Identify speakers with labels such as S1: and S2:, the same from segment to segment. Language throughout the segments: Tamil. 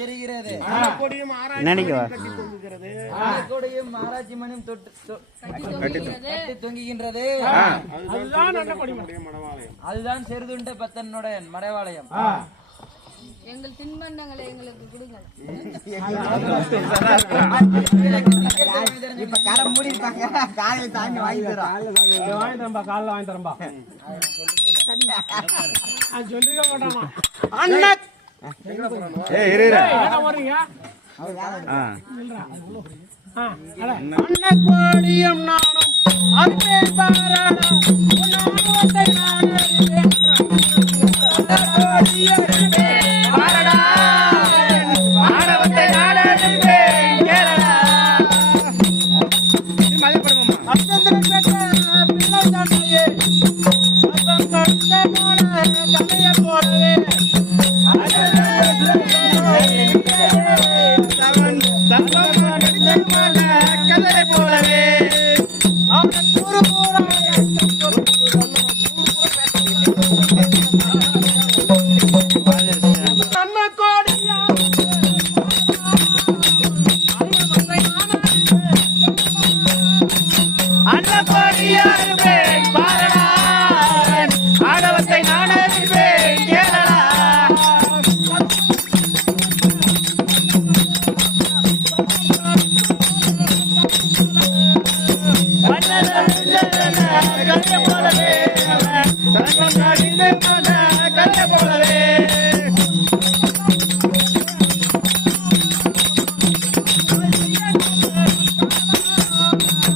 S1: தெரிகிறது.
S2: நினைக்கவா
S1: கொடியும் ஆராய்ச்சி மணியும் தொங்குகின்றது. அதுதான் செருதுண்ட பத்தனுடன் மடைவாளையம்.
S3: எங்கள் தின்பண்டங்களை எங்களுக்கு கொடுங்கள்.
S1: இப்ப கடை மூடி இருப்பாங்க காலையில தாண்டி வாங்கி தரோம்
S4: வாங்கி தரம்பா காலைல வாங்கி தரம்பா சொல்லிக்க மாட்டானா
S2: ஏய் இரு இரு.
S4: அன்னக்கோடியும் நானும் அன்பே பாராடா. நான்
S2: நான்
S4: போலவே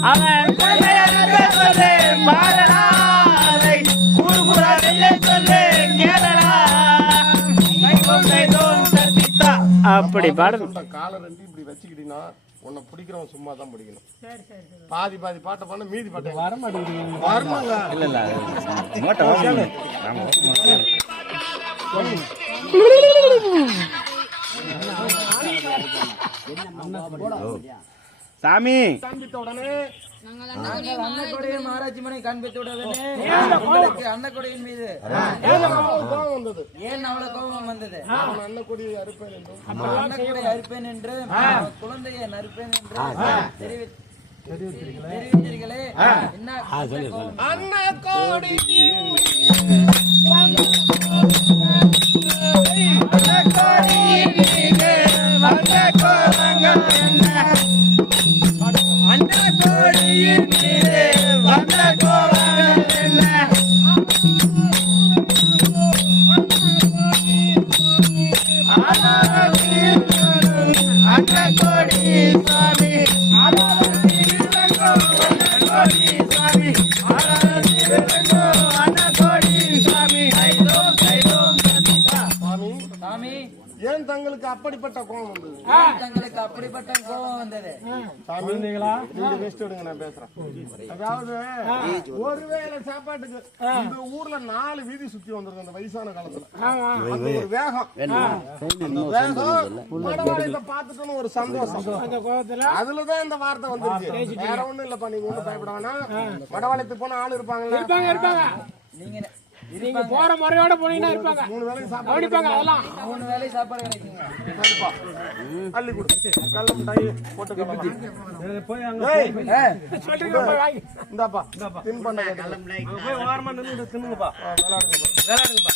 S4: அவன்
S2: சொல்லு அதை. அப்படி பாடணும்
S5: காலை ரெண்டு இப்படி வச்சுக்கிட்டீங்கன்னா உன்னை பிடிக்கிறவன் சும்மா தான் பிடிக்கணும். பாதி பாதி பாட்டை பண்ண மீதி பாட்டை வர மாட்டேங்குது. வரமாங்க.
S2: இல்ல இல்ல மோட்டை ஓட்டணும் சாமி.
S3: நாங்கள்
S1: அன்னக்கொடையும் ஆராய்ச்சி மணி காண்பித்து அன்னக்கொடையின் மீது.
S5: கோவம்? வந்தது?
S1: ஏன் அவ்வளவு கோபம் வந்தது?
S5: அவன் அன்னக்கொடி அறுப்பேன் என்றும்.
S1: அன்னக்கொடை அறுப்பேன் என்று குழந்தையை நறுப்பேன் என்று தெரிவி- தெரிவித்தீர்களே? என்ன கோபம்?
S5: அன்னக்கோடி சுவாமி தங்களுக்கு அப்படிப்பட்ட கோவம் வந்தது.
S1: தங்களுக்கு அப்படிப்பட்ட கோபம் வந்தது.
S5: சாமி நீங்க ரெஸ்ட் எடுங்க நான் பேசுறேன். அதாவது ஒருவேளை சாப்பாட்டுக்கு இந்த ஊர்ல நாலு வீதி சுத்தி வந்திருக்கு அந்த வயசான காலத்துல. அந்த ஒரு வேகம். அந்த வேகம் மடவாளையத்தை பார்த்துட்டோன்னு ஒரு சந்தோஷம்.
S4: அந்த கோபத்துல?
S5: அதுலதான் இந்த வார்த்தை வந்துருச்சு. வேற ஒண்ணும் இல்லப்பா நீங்க ஒண்ணும் பயப்பட வேணாம் மடவாளையத்துக்கு போனா ஆள் இருப்பாங்கல்ல?
S4: இருப்பாங்க இருப்பாங்க.
S1: நீங்க
S4: நீங்க போற முறையோட போனீங்கன்னா இருப்பாங்க.
S5: மூணு வேளைக்கு சாப்பாடு
S4: கவனிப்பாங்க அதெல்லாம்.
S1: மூணு வேளை சாப்பாடு கிடைக்குங்க.
S5: சரிப்பா. அள்ளி கொடு. கல்ல மிட்டாய் போட்டு கலந்து.
S1: ஏய்,
S4: சொல்றீங்க போய் வாங்கி.
S5: இந்தாப்பா. தின் பண்ண
S4: போய் ஓரமா நின்று தின்னுங்கப்பா.
S2: கண்ணா மலைப்பா